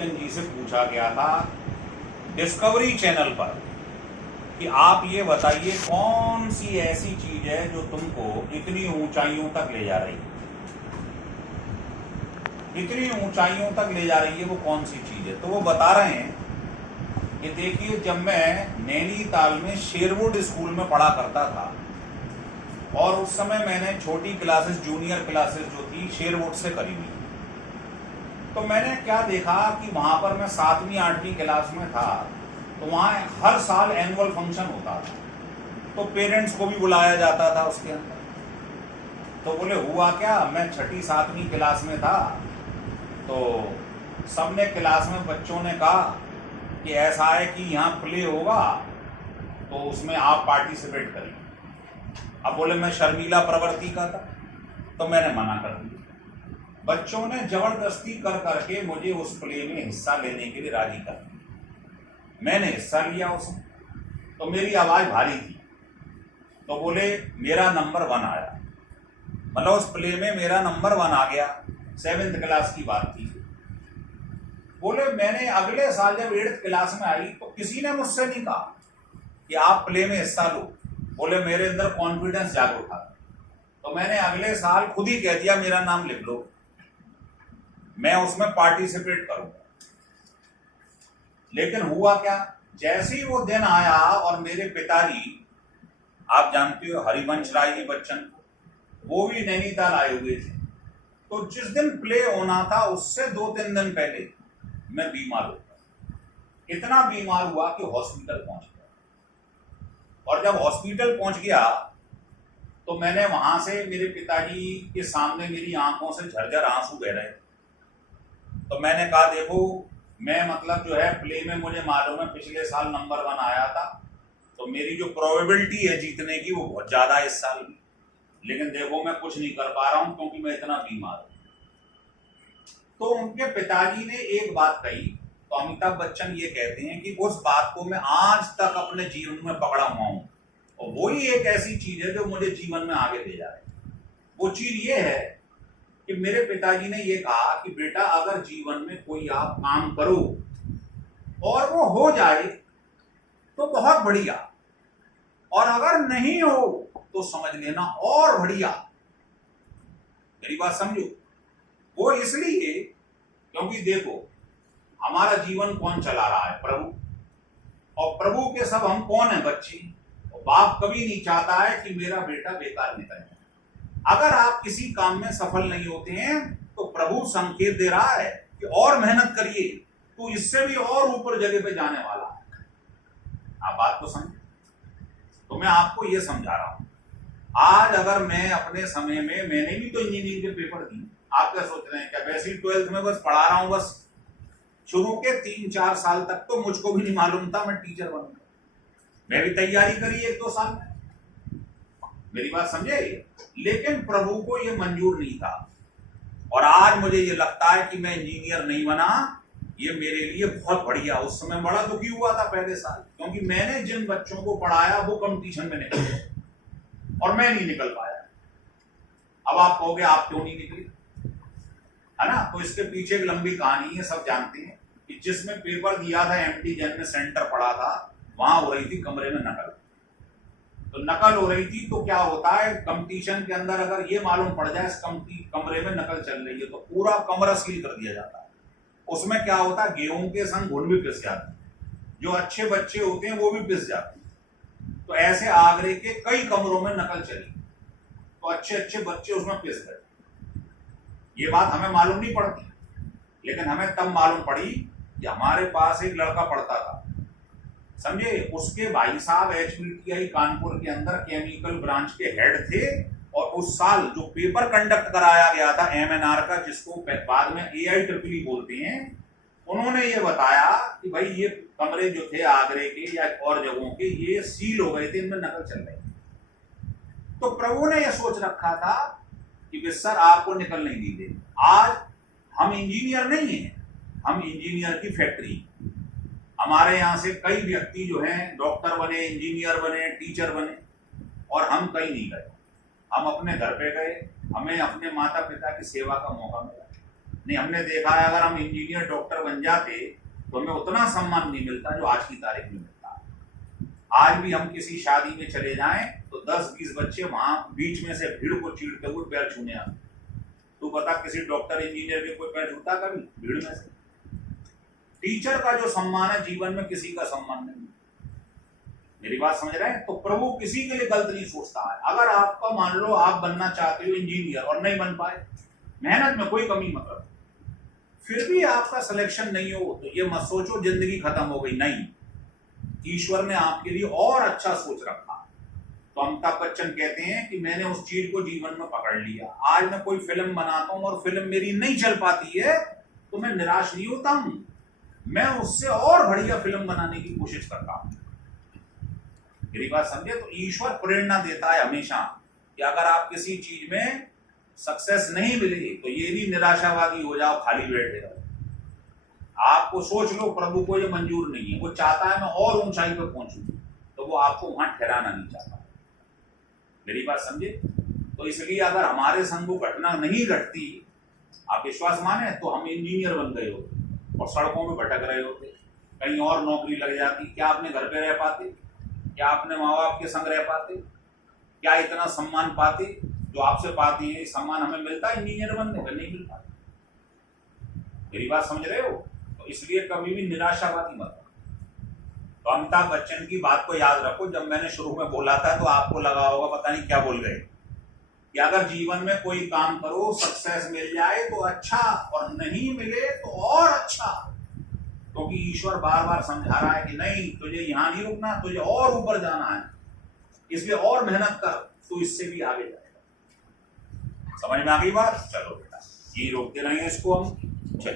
बच्चन जी से पूछा गया था डिस्कवरी चैनल पर कि आप ये बताइए कौन सी ऐसी चीज है जो तुमको इतनी ऊंचाइयों तक ले जा रही है, इतनी ऊंचाइयों तक ले जा रही है, वो कौन सी चीज है। तो वो बता रहे हैं कि देखिए, जब मैं नैनीताल में शेरवुड स्कूल में पढ़ा करता था और उस समय मैंने छोटी क्लासेस, जूनियर क्लासेस जो थी शेरवुड से करी हुई, तो मैंने क्या देखा कि वहां पर मैं 7वीं 8वीं क्लास में था, तो वहां हर साल एनुअल फंक्शन होता था, तो पेरेंट्स को भी बुलाया जाता था उसके अंदर। तो बोले हुआ क्या, मैं 6ठी 7वीं क्लास में था, तो सबने क्लास में बच्चों ने कहा कि ऐसा है कि यहाँ प्ले होगा तो उसमें आप पार्टिसिपेट करिए। अब बोले मैं शर्मीला प्रवृत्ति का था, तो मैंने मना कर दिया। बच्चों ने जबरदस्ती कर करके मुझे उस प्ले में हिस्सा लेने के लिए राजी कर दिया। मैंने हिस्सा लिया उसमें, तो मेरी आवाज भारी थी, तो बोले मेरा नंबर 1 आया, मतलब उस प्ले में मेरा नंबर 1 आ गया। 7th क्लास की बात थी। बोले मैंने अगले साल जब 8th क्लास में आई तो किसी ने मुझसे नहीं कहा कि आप प्ले में हिस्सा लो। बोले मेरे अंदर कॉन्फिडेंस जाग उठा, तो मैंने अगले साल खुद ही कह दिया मेरा नाम लिख लो, मैं उसमें पार्टिसिपेट करूंगा। लेकिन हुआ क्या, जैसे ही वो दिन आया और मेरे पिताजी, आप जानते हो हरिवंश राय जी बच्चन, वो भी नैनीताल आए हुए थे, तो जिस दिन प्ले होना था उससे 2-3 दिन पहले मैं बीमार हो गया। इतना बीमार हुआ कि हॉस्पिटल पहुंच गया, और जब हॉस्पिटल पहुंच गया तो मैंने वहां से, मेरे पिताजी के सामने मेरी आंखों से झरझर आंसू बह रहे, तो मैंने कहा देखो, मैं मतलब जो है प्ले में मुझे मालूम है पिछले साल नंबर 1 आया था, तो मेरी जो प्रोबेबिलिटी है जीतने की वो बहुत ज्यादा है इस साल की, लेकिन देखो मैं कुछ नहीं कर पा रहा हूं क्योंकि मैं इतना बीमार हूं। तो उनके पिताजी ने एक बात कही, तो अमिताभ बच्चन ये कहते हैं कि उस बात को मैं आज तक अपने जीवन में पकड़ा हुआ हूं, और वही एक ऐसी चीज है जो मुझे जीवन में आगे ले जा रही है। वो चीज ये है कि मेरे पिताजी ने ये कहा कि बेटा, अगर जीवन में कोई आप काम करो और वो हो जाए तो बहुत बढ़िया, और अगर नहीं हो तो समझ लेना और बढ़िया। मेरी बात समझो। वो इसलिए क्योंकि देखो, हमारा जीवन कौन चला रहा है? प्रभु। और प्रभु के सब हम कौन है? बच्चे। और बाप कभी नहीं चाहता है कि मेरा बेटा बेकार निकल जाए। अगर आप किसी काम में सफल नहीं होते हैं तो प्रभु संकेत दे रहा है कि और मेहनत करिए, तो इससे भी और ऊपर जगह पे जाने वाला है। आप बात को समझे? तो मैं आपको ये समझा रहा हूं, आज अगर मैं अपने समय में, मैंने भी तो इंजीनियरिंग के पेपर दिए, आप क्या सोच रहे हैं? क्या वैसे ही 12th में बस पढ़ा रहा हूं? बस शुरू के 3-4 साल तक तो मुझको भी नहीं मालूम था मैं टीचर बनूंगा। मैं भी तैयारी करी 1-2 साल में, मेरी बात समझे? लेकिन प्रभु को ये मंजूर नहीं था, और आज मुझे ये लगता है कि मैं इंजीनियर नहीं बना, ये मेरे लिए बहुत बढ़िया। उस समय बड़ा दुखी हुआ था पहले साल, क्योंकि मैंने जिन बच्चों को पढ़ाया वो कंपटीशन में निकले और मैं नहीं निकल पाया। अब आप कहोगे आप क्यों नहीं निकले, है ना? तो इसके पीछे एक लंबी कहानी है, सब जानते हैं कि जिसमें पेपर दिया था एमटी जैन में सेंटर पड़ा था, वहां हो रही थी कमरे में नकल। तो नकल हो रही थी तो क्या होता है, कंपटीशन के अंदर अगर ये मालूम पड़ जाए इस कमरे में नकल चल रही है तो पूरा कमरा सील कर दिया जाता है। उसमें क्या होता है, गेहूं के संग घुन भी पिस जाते हैं, जो अच्छे बच्चे होते हैं वो भी पिस जाते हैं। तो ऐसे आगरे के कई कमरों में नकल चली, तो अच्छे अच्छे बच्चे उसमें पिस गए। ये बात हमें मालूम नहीं पड़ती, लेकिन हमें तब मालूम पड़ी कि हमारे पास एक लड़का पढ़ता था, समझे? उसके भाई साहब HPTI कानपुर के अंदर केमिकल ब्रांच के हेड थे, और उस साल जो पेपर कंडक्ट कराया गया था MNR का, जिसको बाद में AIEEE बोलते हैं, उन्होंने ये बताया कि भाई ये कमरे जो थे आगरे के या और जगहों के, ये सील हो गए थे, इनमें नकल चल रही थी। तो प्रभु ने यह सोच रखा था कि विस्सर आपको निकल नहीं दी दे। आज हम इंजीनियर नहीं हैं, हम इंजीनियर की फैक्ट्री। हमारे यहाँ से कई व्यक्ति जो हैं डॉक्टर बने, इंजीनियर बने, टीचर बने, और हम कहीं नहीं गए। हम अपने घर पे गए, हमें अपने माता पिता की सेवा का मौका मिला। नहीं, हमने देखा है अगर हम इंजीनियर डॉक्टर बन जाते तो हमें उतना सम्मान नहीं मिलता जो आज की तारीख में मिलता है। आज भी हम किसी शादी में चले जाएं तो 10-20 बच्चे वहां बीच में से भीड़ को चीरते हुए पैर छूने आते। तू बता किसी डॉक्टर इंजीनियर के कोई पैर छूता कभी भीड़ में से? टीचर का जो सम्मान है जीवन में किसी का सम्मान नहीं। मेरी बात समझ रहे हैं? तो प्रभु किसी के लिए गलत नहीं सोचता है। अगर आपका मान लो आप बनना चाहते हो इंजीनियर और नहीं बन पाए, मेहनत में कोई कमी मत रखो, फिर भी आपका सिलेक्शन नहीं हो तो ये मत सोचो जिंदगी खत्म हो गई। नहीं, ईश्वर ने आपके लिए और अच्छा सोच रखा। तो अमिताभ बच्चन कहते हैं कि मैंने उस चीज को जीवन में पकड़ लिया। आज मैं कोई फिल्म बनाता हूं और फिल्म मेरी नहीं चल पाती है तो मैं निराश नहीं होता हूं, मैं उससे और बढ़िया फिल्म बनाने की कोशिश करता हूं। मेरी बात समझे? तो ईश्वर प्रेरणा देता है हमेशा कि अगर आप किसी चीज में सक्सेस नहीं मिली तो ये नहीं निराशावादी हो जाओ, खाली बैठे रहो। आपको सोच लो प्रभु को ये मंजूर नहीं है, वो चाहता है मैं और ऊंचाई पे पहुंचूं, तो वो आपको वहां ठहराना नहीं चाहता। मेरी बात समझे? तो इसलिए अगर हमारे संग वो घटना नहीं घटती, आप विश्वास माने, तो हम इंजीनियर बन गए होते और सड़कों में भटक रहे होते, कहीं और नौकरी लग जाती। क्या अपने घर पे रह पाते? क्या अपने माँ बाप के संग रह पाते? क्या इतना सम्मान पाते जो आपसे पाते हैं? सम्मान हमें मिलता है इंजीनियर बनने का? नहीं मिलता। मेरी बात समझ रहे हो? तो इसलिए कभी भी निराशावादी मत। तो अमिताभ बच्चन की बात को याद रखो। जब मैंने शुरू में बोला था तो आपको लगा होगा पता नहीं क्या बोल गए, कि अगर जीवन में कोई काम करो सक्सेस मिल जाए तो अच्छा, और नहीं मिले तो और अच्छा, क्योंकि ईश्वर बार बार समझा रहा है कि नहीं, तुझे यहां नहीं रुकना, तुझे और ऊपर जाना है, इसलिए और मेहनत कर, तो इससे भी आगे जाएगा। समझ में आ गई बात? चलो बेटा, ये रोकते नहीं इसको हम। चलिए।